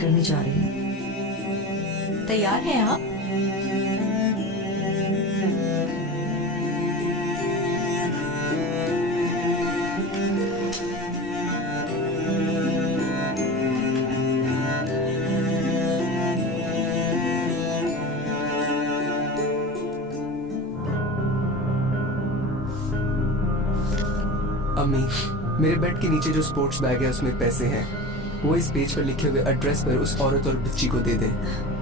करने जा रही हूँ। तैयार हैं आप? अम्मी, मेरे बेड के नीचे जो स्पोर्ट्स बैग है उसमें पैसे हैं। वो इस पेज पर लिखे हुए एड्रेस पर उस औरत और बच्ची को दे दें।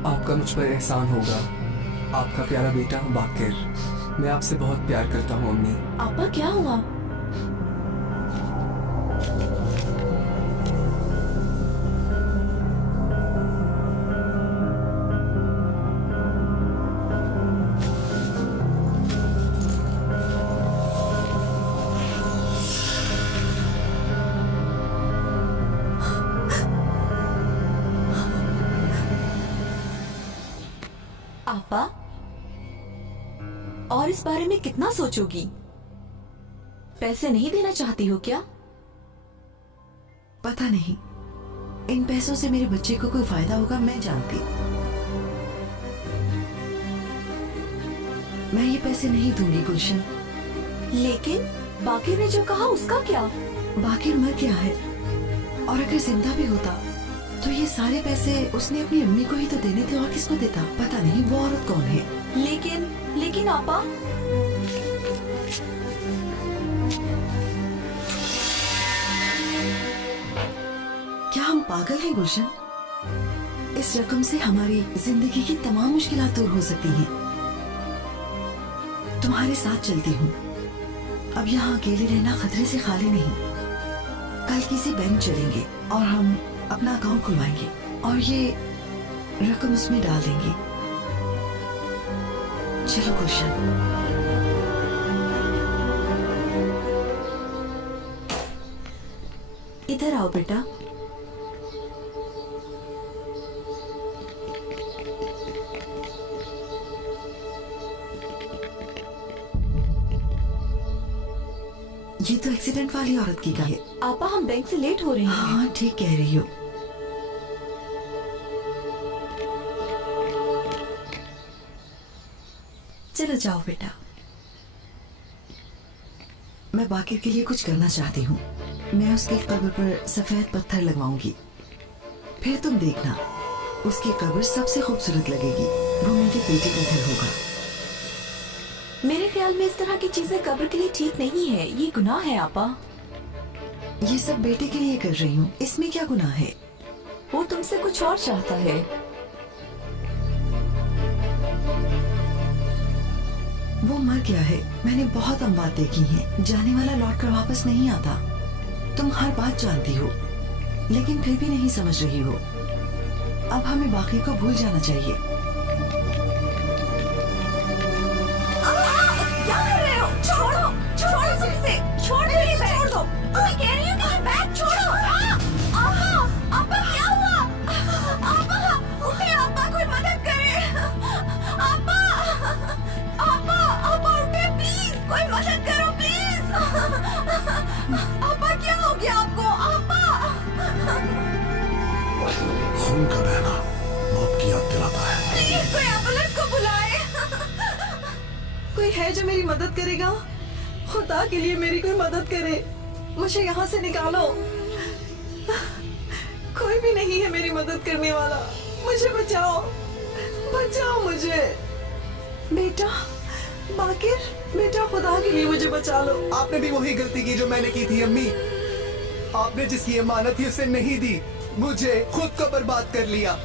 आपका मुझ पर एहसान होगा। आपका प्यारा बेटा बाकिर। मैं आपसे बहुत प्यार करता हूँ अम्मी। आपा क्या हुआ? आपा, और इस बारे में कितना सोचोगी? पैसे नहीं देना चाहती हो क्या? पता नहीं, इन पैसों से मेरे बच्चे को कोई फायदा होगा मैं जानती। मैं ये पैसे नहीं दूंगी गुलशन। लेकिन बाकिर ने जो कहा उसका क्या? बाकिर मर गया है, और अगर जिंदा भी होता तो ये सारे पैसे उसने अपनी अम्मी को ही तो देने थे, और किसको देता? पता नहीं वो औरत कौन है। लेकिन आपा, क्या हम पागल हैं गुलशन? इस रकम से हमारी जिंदगी की तमाम मुश्किलात दूर हो सकती हैं। तुम्हारे साथ चलती हूँ। अब यहाँ अकेले रहना खतरे से खाली नहीं। कल किसी बैंक चलेंगे और हम अपना अकाउंट खुलवाएंगे और ये रकम उसमें डाल देंगे। चलो गुलशन। इधर आओ बेटा। ये तो एक्सीडेंट वाली औरत की गाय है। आपा, हम बैंक से लेट हो रहे हैं। हाँ ठीक कह रही हो। चलो जाओ बेटा। मैं बाकिर के लिए कुछ करना चाहती हूँ। मैं उसकी कब्र पर सफेद पत्थर लगवाऊंगी, फिर तुम देखना उसकी कब्र सबसे खूबसूरत लगेगी। वो मेरे बेटे का घर होगा। मेरे ख्याल में इस तरह की चीजें कब्र के लिए ठीक नहीं है। ये गुनाह है आपा। ये सब बेटे के लिए कर रही हूँ, इसमें क्या गुनाह है? वो तुमसे कुछ और चाहता है। वो मर गया है। मैंने बहुत अमवात देखी हैं। जाने वाला लौट कर वापस नहीं आता। तुम हर बात जानती हो, लेकिन फिर भी नहीं समझ रही हो। अब हमें बाकी को भूल जाना चाहिए। क्या कर रहे हो? छोड़ो, छोड़ो तुमसे। छोड़ दो ये बैग। छोड़ दो। मैं कह रही हूँ कि ये बैग छोड़ो। आपा क्या हुआ? आपा उठे, आपा कोई मदद करे। आपा, आपा, आपा उठे प्लीज, कोई मदद करो प्लीज। आपा क्या हो गया आपको? आपा, खून का बहना मौत की याद दिलाता है। प्लीज कोई एम्बुलेंस को बुलाए। कोई है जो मेरी मदद करेगा? खुदा के लिए मेरी कोई मदद करे। मुझे यहाँ से निकालो। कोई भी नहीं है मेरी मदद करने वाला। मुझे बचाओ, बचाओ मुझे। बेटा बाकिर, बेटा खुदा के लिए मुझे बचा लो। आपने भी वही गलती की जो मैंने की थी अम्मी। आपने जिसकी अमानत थी उसे नहीं दी, मुझे खुद को बर्बाद कर लिया।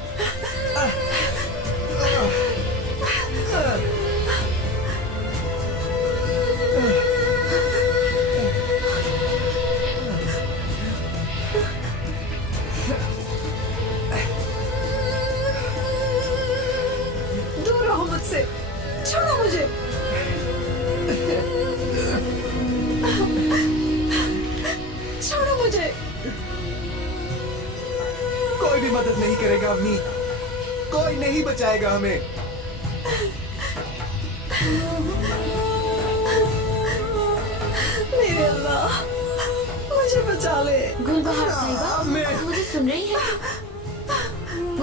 दूर रहो मुझसे, छोड़ो मुझे। छोड़ो मुझे। कोई भी मदद नहीं करेगा अम्मी। कोई नहीं बचाएगा हमें। मेरे अल्लाह, मुझे बचा ले। गुलबहार साहिबा, मुझे सुन रही है?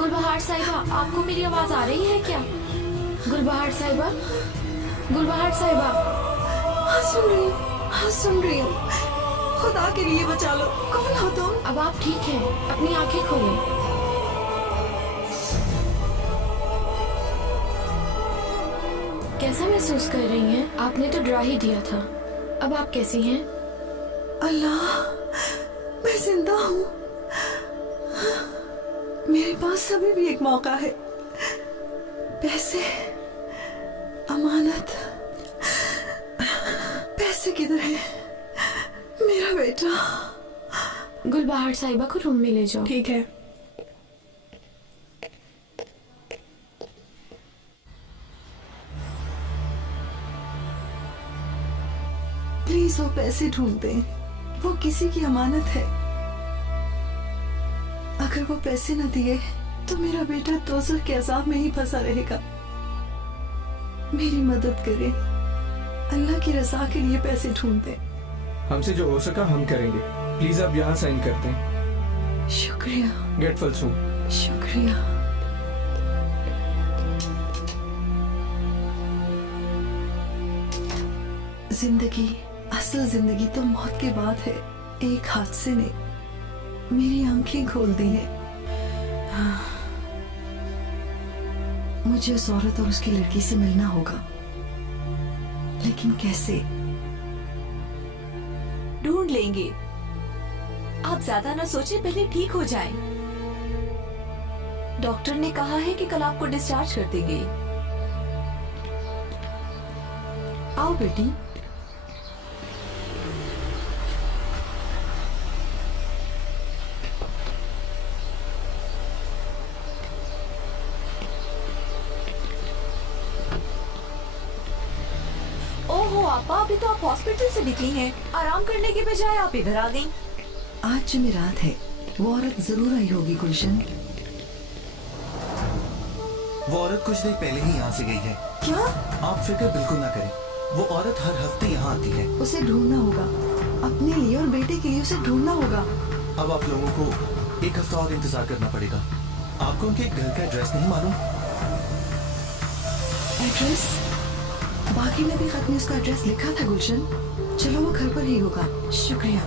गुलबहार साहिबा, आपको मेरी आवाज आ रही है क्या? गुलबहार साहिबा, गुलबहार साहिबा। हाँ सुन रही हूँ, हाँ सुन रही हूँ। खुदा के लिए बचा लो, कौन हो तुम? अब आप ठीक हैं? अपनी आंखें खोलें। कैसा महसूस कर रही हैं? आपने तो डरा ही दिया था। अब आप कैसी हैं? अल्लाह, मैं जिंदा हूँ। मेरे पास अभी भी एक मौका है। पैसे, अमानत। पैसे किधर है? मेरा बेटा। गुलबहार साहिबा को रूम में ले जाओ। ठीक है। प्लीज वो पैसे ढूंढ दें, वो किसी की अमानत है। अगर वो पैसे न दिए तो मेरा बेटा दोज़ख के अज़ाब में ही फंसा रहेगा। मेरी मदद करें, अल्लाह की रजा के लिए पैसे ढूंढ दें। हमसे जो हो सका हम करेंगे। प्लीज आप यहाँ साइन करते हैं। शुक्रिया। Get well soon. शुक्रिया। जिंदगी, असल जिंदगी तो मौत के बाद है। एक हादसे ने मेरी आंखें खोल दी हैं। मुझे उस औरत और उसकी लड़की से मिलना होगा, लेकिन कैसे? ढूंढ लेंगे। आप ज्यादा ना सोचें, पहले ठीक हो जाएं। डॉक्टर ने कहा है कि कल आपको डिस्चार्ज कर देंगे। आओ बेटी। ओहो आपा, अभी तो आप हॉस्पिटल से निकली हैं। आराम करने के बजाय आप इधर आ गई। आज जुमेरात है, वो औरत जरूर आई होगी गुलशन। वो औरत कुछ देर पहले ही यहाँ से गई है। क्या? आप फिक्र बिल्कुल ना करें, वो औरत हर हफ्ते यहाँ आती है। उसे ढूंढना होगा, अपने लिए और बेटे के लिए उसे ढूंढना होगा। अब आप लोगों को एक हफ्ता और इंतजार करना पड़ेगा। आपको उनके घर का एड्रेस नहीं मालूम? एड्रेस? बाकी ने भी खत में उसका एड्रेस लिखा था गुलशन। चलो वो घर पर ही होगा। शुक्रिया।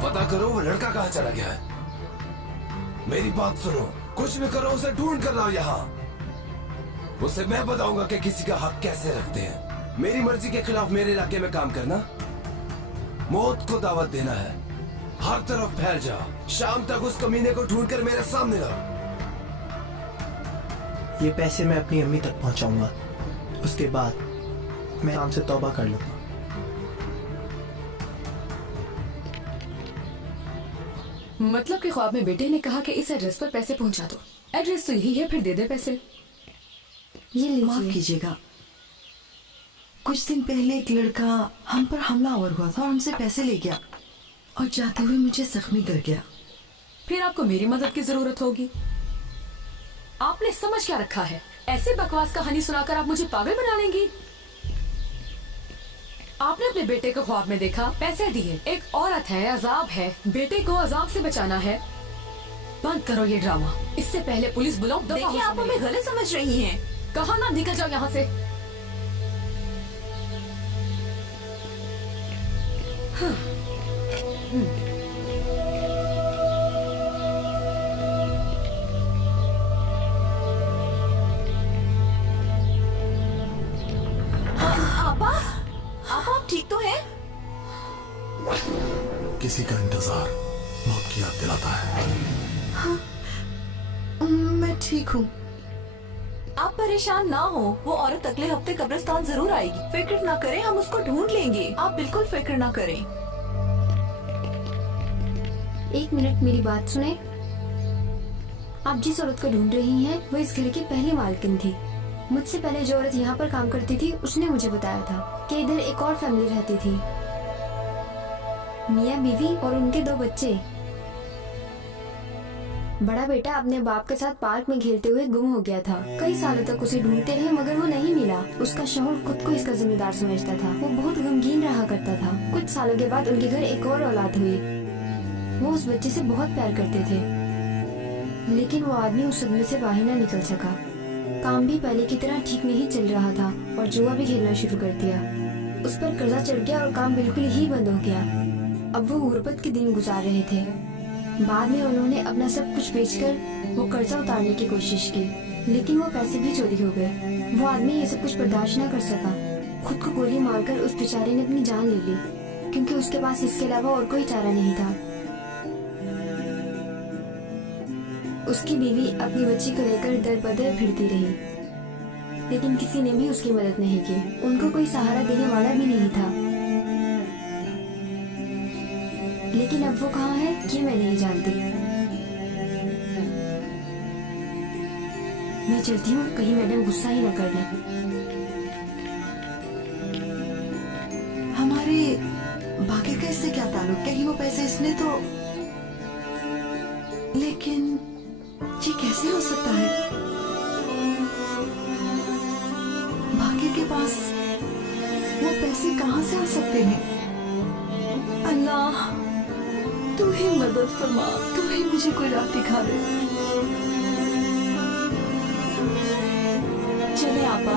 पता करो वो लड़का कहाँ चला गया है। मेरी बात सुनो, कुछ भी करो उसे ढूंढ कर लाओ यहाँ। उसे मैं बताऊंगा कि किसी का हक कैसे रखते हैं। मेरी मर्जी के खिलाफ मेरे इलाके में काम करना, मौत को दावत देना है। हर तरफ फैल जाओ, शाम तक उस कमीने को ढूंढकर मेरे सामने लाओ। ये पैसे मैं अपनी अम्मी तक पहुंचाऊंगा, उसके बाद मैं आराम से तौबा कर लूंगा। मतलब कि ख्वाब में बेटे ने कहा कि इस एड्रेस पर पैसे पहुंचा दो। एड्रेस तो यही है, फिर दे दे पैसे। ये माफ लीजिए। कीजिएगा, कुछ दिन पहले एक लड़का हम पर हमलावर हुआ था और हमसे पैसे ले गया और जाते हुए मुझे जख्मी कर गया। फिर आपको मेरी मदद की जरूरत होगी। आपने समझ क्या रखा है? ऐसे बकवास कहानी सुनाकर आप मुझे पागल बना लेंगी। आपने अपने बेटे को ख्वाब में देखा, पैसे दिए, एक औरत है, अजाब है, बेटे को अजाब से बचाना है। बंद करो ये ड्रामा। इससे पहले पुलिस बुलाओ। देखिए आप हमें गलत समझ रही हैं। कहा ना, निकल जाओ यहाँ से। आपा, आप ठीक तो हैं? किसी का इंतजार मौत की याद दिलाता है। मैं ठीक हूँ। आप परेशान ना हो, वो औरत अगले हफ्ते कब्रिस्तान जरूर आएगी। फिक्र ना करें, हम उसको ढूंढ लेंगे। आप बिल्कुल फिक्र ना करें। एक मिनट, मेरी बात सुने। आप जिस औरत को ढूंढ रही हैं, वो इस घर की पहली मालकिन थी। मुझसे पहले जो औरत यहाँ पर काम करती थी, उसने मुझे बताया था कि इधर एक और फैमिली रहती थी। मियाँ बीवी और उनके 2 बच्चे। बड़ा बेटा अपने बाप के साथ पार्क में खेलते हुए गुम हो गया था। कई सालों तक उसे ढूंढते रहे मगर वो नहीं मिला। उसका शौहर खुद को इसका जिम्मेदार समझता था। वो बहुत गमगीन रहा करता था। कुछ सालों के बाद उनके घर एक और औलाद हुई। वो उस बच्चे से बहुत प्यार करते थे, लेकिन वो आदमी उस सदमे से बाहर न निकल सका। काम भी पहले की तरह ठीक नहीं चल रहा था और जुआ भी खेलना शुरू कर दिया। उस पर कर्जा चढ़ गया और काम बिल्कुल ही बंद हो गया। अब वो गुर्बत के दिन गुजार रहे थे। बाद में उन्होंने अपना सब कुछ बेचकर वो कर्जा उतारने की कोशिश की, लेकिन वो पैसे भी चोरी हो गए। वो आदमी ये सब कुछ बर्दाश्त न कर सका। खुद को गोली मारकर उस बेचारे ने अपनी जान ले ली, क्योंकि उसके पास इसके अलावा और कोई चारा नहीं था। उसकी बीवी अपनी बच्ची को लेकर दर बदर फिरती रही, लेकिन किसी ने भी उसकी मदद नहीं की। उनको कोई सहारा देने वाला भी नहीं था। लेकिन अब वो कहाँ है ये मैं नहीं जानती। मैं चलती हूँ, कहीं मैडम गुस्सा ही न कर लें। हमारे बाकी का इससे क्या ताल्लुक? कहीं वो पैसे इसने तो... लेकिन ये कैसे हो सकता है? बाकी के पास वो पैसे कहाँ से आ सकते हैं? अल्लाह, तू ही मदद फरमा, तू ही मुझे कोई राह दिखा दे। चले आपा।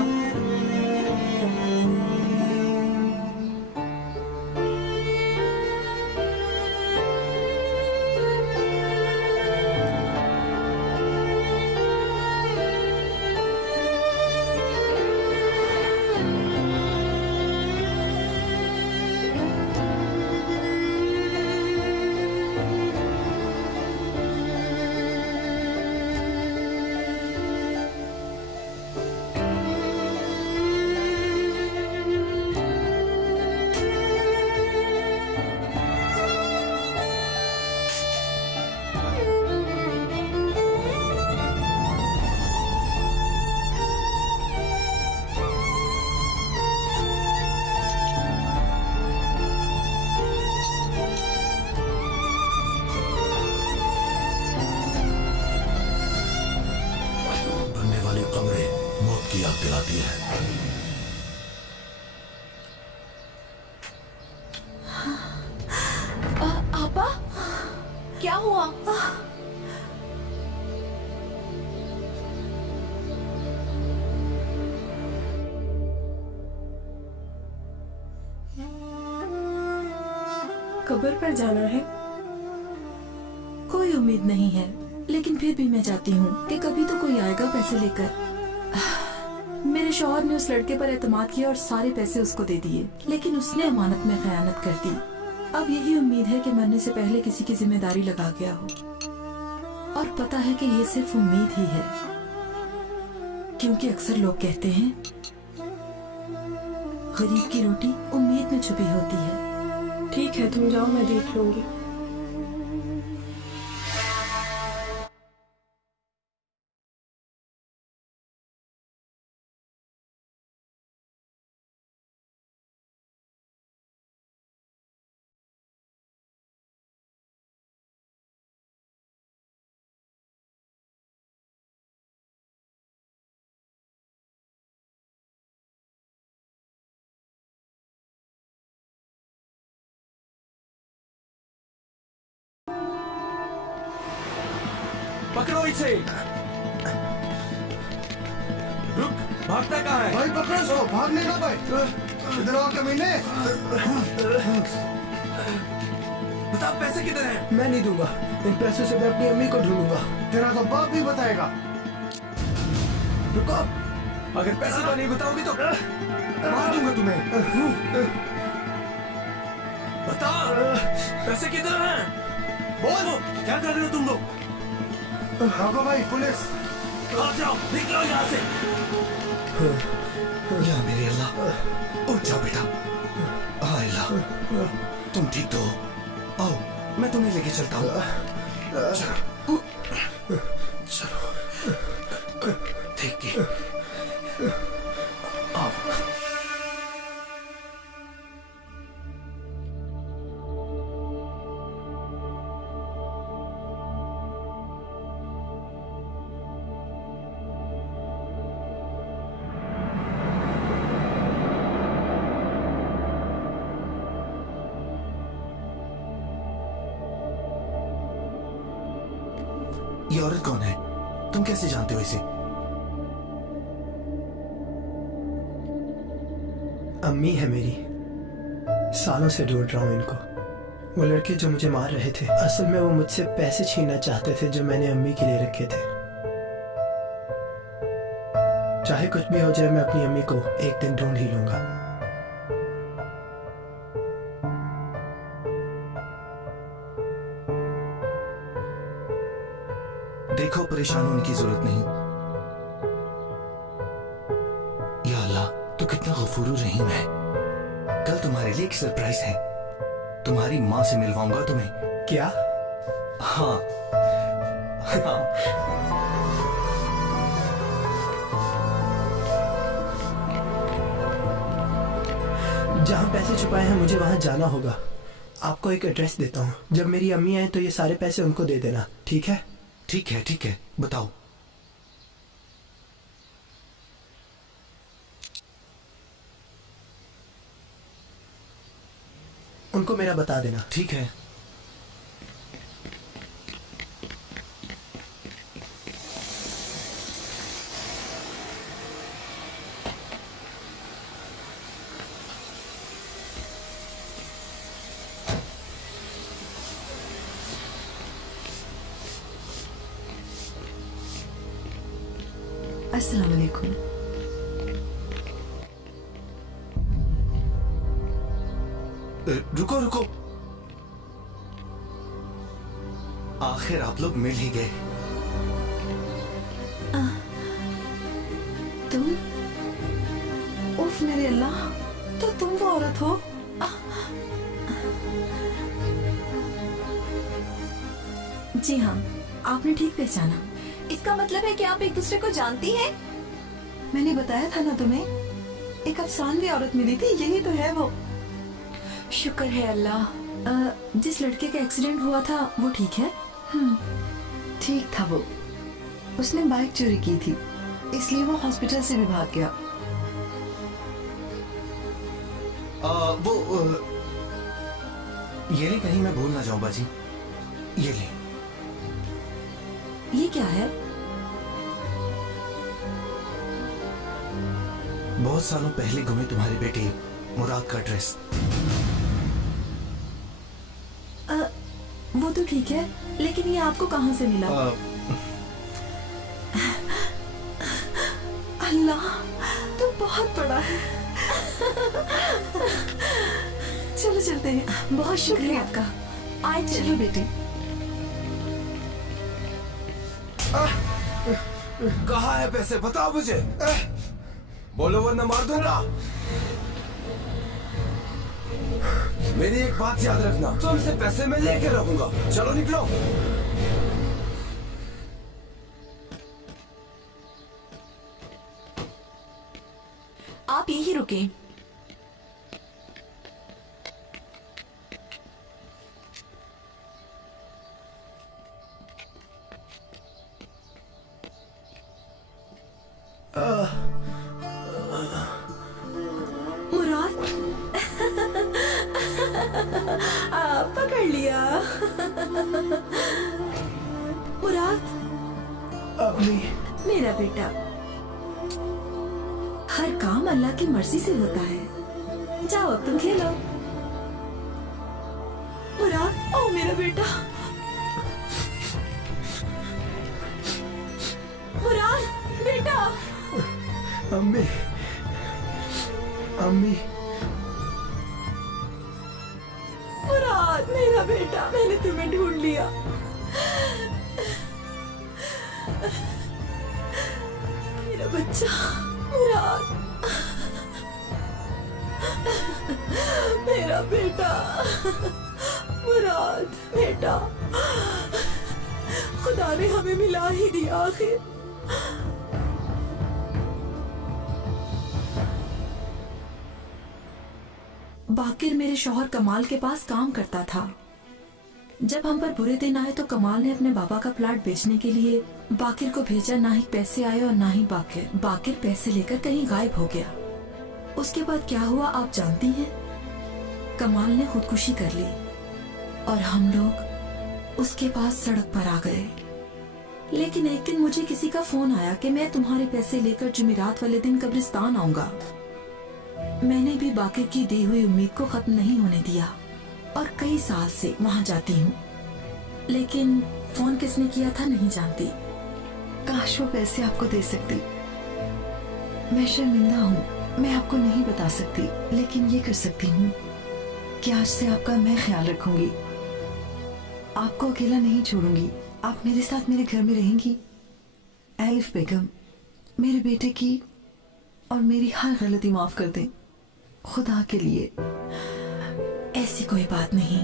दिलाती है। आपा, क्या हुआ? कब्र पर जाना है। कोई उम्मीद नहीं है, लेकिन फिर भी मैं चाहती हूँ कि कभी तो कोई आएगा पैसे लेकर। मेरे शौहर ने उस लड़के पर एतमाद किया और सारे पैसे उसको दे दिए, लेकिन उसने अमानत में खयानत कर दी। अब यही उम्मीद है कि मरने से पहले किसी की जिम्मेदारी लगा गया हो, और पता है कि ये सिर्फ उम्मीद ही है, क्योंकि अक्सर लोग कहते हैं गरीब की रोटी उम्मीद में छुपी होती है। ठीक है, तुम जाओ, मैं देख लूंगी। पकड़ो इसे। रुक, भागता कहाँ है? भाई पकड़ो इसको, भाग नहीं रहा भाई। इधर आओ कमीने। बता पैसे किधर हैं? मैं नहीं दूंगा। इन पैसों से मैं अपनी अम्मी को ढूंढूंगा। तेरा तो बाप भी बताएगा। रुको, अगर पैसे तो नहीं बताओगी तो मार दूंगा तुम्हें। बता, पैसे किधर हैं? बोलो, क्या कर रहे हो तुम लोग? भागो भाई, पुलिस। भाग जाओ, निकलो यहाँ से। या मेरे अल्लाह, उठ जाओ बेटा। हाँ अल्लाह, तुम ठीक तो हो? आओ, मैं तुम्हें लेके चलता हूँ। चलो, चलो, ठीक है, आओ। ये औरत कौन है? तुम कैसे जानते हो इसे? अम्मी है मेरी। सालों से ढूंढ रहा हूँ इनको। वो लड़के जो मुझे मार रहे थे, असल में वो मुझसे पैसे छीनना चाहते थे जो मैंने अम्मी के लिए रखे थे। चाहे कुछ भी हो जाए, मैं अपनी अम्मी को एक दिन ढूंढ ही लूंगा। देखो, परेशान होने की जरूरत नहीं। या अल्लाह, तू कितना गफूर रहीम है। कल तुम्हारे लिए एक सरप्राइज है। तुम्हारी माँ से मिलवाऊंगा तुम्हें। क्या? हाँ, हाँ। जहाँ पैसे छुपाए हैं मुझे वहां जाना होगा। आपको एक एड्रेस देता हूँ। जब मेरी अम्मी आए तो ये सारे पैसे उनको दे देना, ठीक है? ठीक है, ठीक है, बताओ। उनको मेरा बता देना। ठीक है। अस्सलाम वालेकुम। रुको रुको, आखिर आप लोग मिल ही गए। तुम? उफ मेरे अल्लाह, तो तुम वो औरत हो? जी हाँ, आपने ठीक पहचाना। इसका मतलब है कि आप एक दूसरे को जानती हैं? मैंने बताया था ना तुम्हें, एक अफसानवी औरत मिली थी, यही तो है वो। शुक्र है अल्लाह। जिस लड़के का एक्सीडेंट हुआ था वो ठीक है? ठीक था वो। उसने बाइक चोरी की थी, इसलिए वो हॉस्पिटल से भी भाग गया। ये ले, कहीं मैं भूल ना जाऊं बाजी। ये ले। ये क्या है? बहुत सालों पहले गुमे तुम्हारे बेटे मुराद का ड्रेस। वो तो ठीक है, लेकिन ये आपको कहाँ से मिला? अल्लाह, तो बहुत बड़ा है। चलो चलते हैं। बहुत शुक्रिया आपका। आए चलो बेटे। कहाँ है पैसे, बताओ मुझे। बोलो वरना मार दूंगा। मेरी एक बात याद रखना, तुमसे पैसे मैं लेके रहूंगा। चलो निकलो। आप यहीं रुके। मुराद, पकड़ लिया। मुराद, अम्मी। मेरा बेटा, हर काम अल्लाह की मर्जी से होता है। जाओ अब तुम खेलो। मुराद, ओ मेरा बेटा। मुराद बेटा। अम्मी, अम्मी। मुराद मेरा बेटा, मैंने तुम्हें ढूंढ लिया। मेरा बच्चा मुराद, मेरा बेटा मुराद बेटा, खुदा ने हमें मिला ही दिया आखिर। बाकिर मेरे शौहर कमाल के पास काम करता था। जब हम पर बुरे दिन आए तो कमाल ने अपने बाबा का प्लाट बेचने के लिए बाकिर को भेजा। ना ही पैसे आए और ना ही बाकिर पैसे लेकर कहीं गायब हो गया। उसके बाद क्या हुआ आप जानती हैं? कमाल ने खुदकुशी कर ली और हम लोग उसके पास सड़क पर आ गए। लेकिन एक दिन मुझे किसी का फोन आया कि मैं तुम्हारे पैसे लेकर जुमेरात वाले दिन कब्रिस्तान आऊंगा। मैंने भी बाकी की दी हुई उम्मीद को खत्म नहीं होने दिया और कई साल से वहाँ जाती हूँ, लेकिन फोन किसने किया था नहीं जानती। काश वो पैसे आपको दे सकती। मैं शर्मिंदा हूँ, मैं आपको नहीं बता सकती, लेकिन ये कर सकती हूँ कि आज से आपका मैं ख्याल रखूंगी, आपको अकेला नहीं छोड़ूंगी। आप मेरे साथ मेरे घर में रहेंगी। एलिफ बेगम, मेरे बेटे की और मेरी हर गलती माफ कर दें, खुदा के लिए। ऐसी कोई बात नहीं,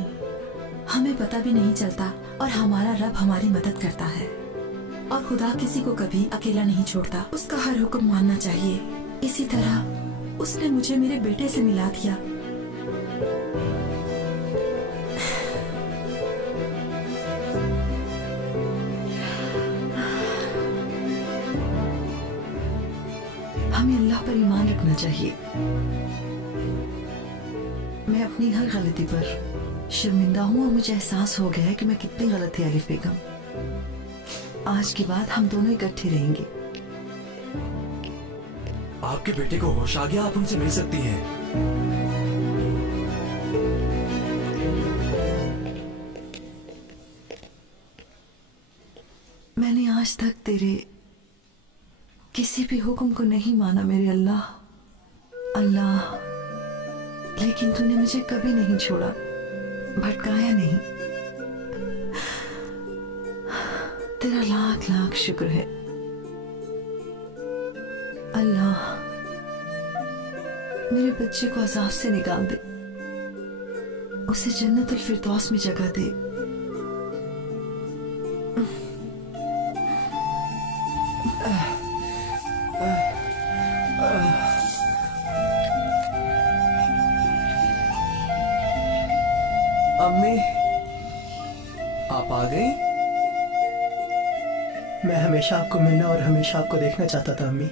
हमें पता भी नहीं चलता और हमारा रब हमारी मदद करता है और खुदा किसी को कभी अकेला नहीं छोड़ता। उसका हर हुक्म मानना चाहिए। इसी तरह उसने मुझे मेरे बेटे से मिला दिया। हमें अल्लाह पर ईमान रखना चाहिए। मैं अपनी हर गलती पर शर्मिंदा हूँ और मुझे एहसास हो गया है कि मैं कितनी गलत थी एलिफ बेगम। आज के बाद हम दोनों इकट्ठे रहेंगे। आपके बेटे को होश आ गया, आप उनसे मिल सकती हैं। मैंने आज तक तेरे किसी भी हुक्म को नहीं माना मेरे अल्लाह, लेकिन तूने मुझे कभी नहीं छोड़ा, भटकाया नहीं। तेरा लाख लाख शुक्र है अल्लाह। मेरे बच्चे को अजाब से निकाल दे, उसे जन्नतुल फिरदौस में जगह दे। अम्मी, आप आ गई? मैं हमेशा आपको मिलना और हमेशा आपको देखना चाहता था अम्मी।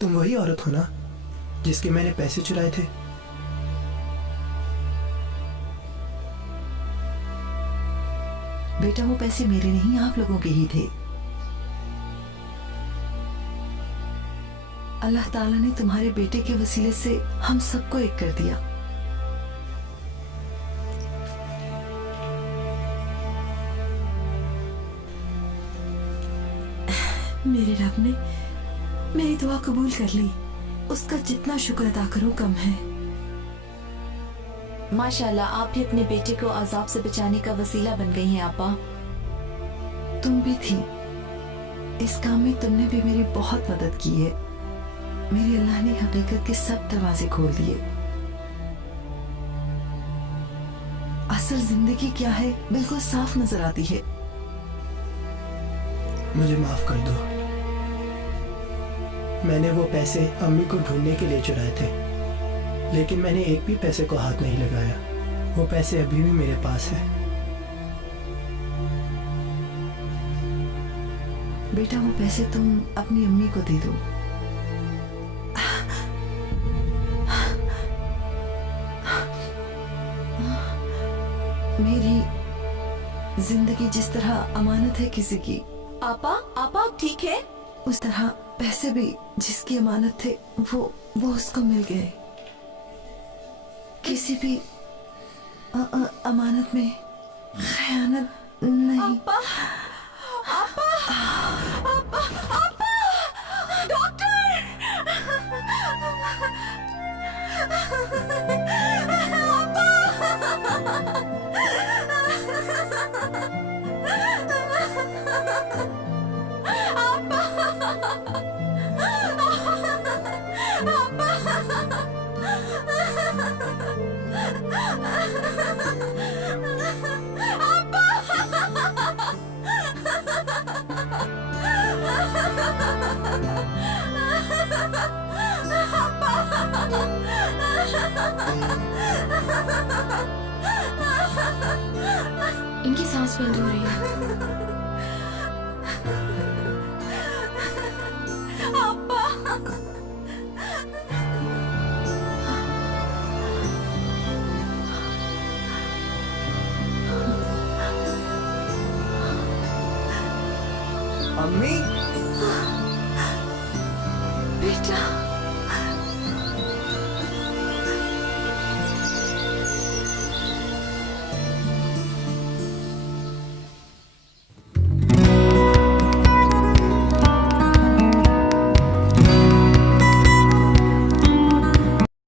तुम वही औरत हो ना जिसके मैंने पैसे चुराए थे? बेटा, वो पैसे मेरे नहीं, आप लोगों के ही थे। अल्लाह ताला ने तुम्हारे बेटे के वसीले से हम सबको एक कर दिया। मेरे रब ने मेरी दुआ कबूल कर ली, उसका जितना शुक्र अदा करूं कम है। माशाल्लाह, आप भी अपने बेटे को अजाब से बचाने का वसीला बन गई हैं आपा। तुम भी थी, इस काम में तुमने भी मेरी बहुत मदद की है। मेरे अल्लाह ने हकीकत के सब दरवाजे खोल दिए। असल जिंदगी क्या है बिल्कुल साफ नजर आती है। मुझे माफ कर दो। मैंने वो पैसे अम्मी को ढूंढने के लिए चुराए थे, लेकिन मैंने एक भी पैसे को हाथ नहीं लगाया। वो पैसे अभी भी मेरे पास है। बेटा, वो पैसे तुम अपनी अम्मी को दे दो। मेरी जिंदगी जिस तरह अमानत है किसी की, आपा आप ठीक है? उस तरह पैसे भी जिसकी अमानत थे वो उसको मिल गए। किसी भी अमानत में खयानत नहीं। आपा, आपा, आपा, आपा, डॉक्टर! इनकी सांस बंद हो रही है। अम्मी